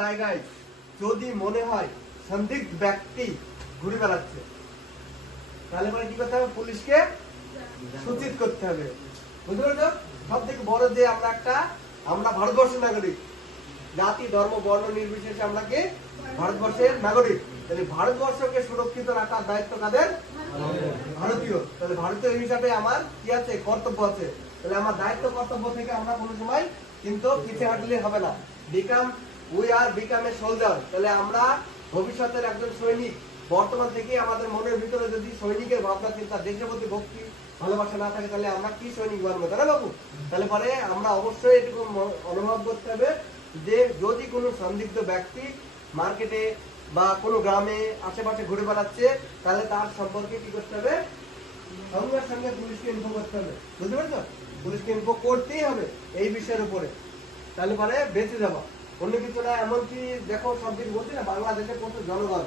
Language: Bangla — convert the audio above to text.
জায়গায় যদি মনে হয় সন্দিগ্ধ ব্যক্তি ঘুরে বেড়াচ্ছে, তাহলে পরে কি করতে হবে? পুলিশকে সূচিত করতে হবে। বুঝতে পারছ? সব থেকে বড় যে আমরা একটা, আমরা ভারতবর্ষের নাগরিক, জাতি, ধর্ম, বর্ণ নির্বিশেষে আমরা কি? ভারতবর্ষের নাগরিক। তাহলে ভারতবর্ষকে সুরক্ষিত রাখার দায়িত্ব কাদের? ভারতীয়। তাহলে ভারতীয় হিসাবে আমার কি আছে? কর্তব্য আছে। তাহলে আমার দায়িত্ব, কর্তব্য থেকে আমরা কোনো সময় কিন্তু পিছিয়ে হাঁটলে হবে না। Become we are become a তাহলে আমরা ভবিষ্যতের একজন সৈনিক। বর্তমান থেকে আমাদের মনের ভিতরে যদি সৈনিকের ভাবনা, চিন্তা দেশের প্রতি ভক্তি, ভালোবাসা না থাকে, তাহলে আমরা কি সৈনিক বানবো? তাই বাবু, তাহলে পরে আমরা অবশ্যই এটুকু অনুভব করতে হবে যে যদি কোনো সন্দিগ্ধ ব্যক্তি মার্কেটে বা কোনো গ্রামে আশেপাশে ঘুরে বেড়াচ্ছে, তাহলে তার সম্পর্কে কি করতে হবে? সঙ্গে সঙ্গে পুলিশকে ইনফর্ম করতে হবে। বুঝতে পারছ? পুলিশকে ইনফর্ম করতেই হবে এই বিষয়ের উপরে। তাহলে পরে বেঁচে যাবা। অন্য কিছু না এমনকি দেখো সব দিন বলছি না বাংলাদেশে কত জনগণ।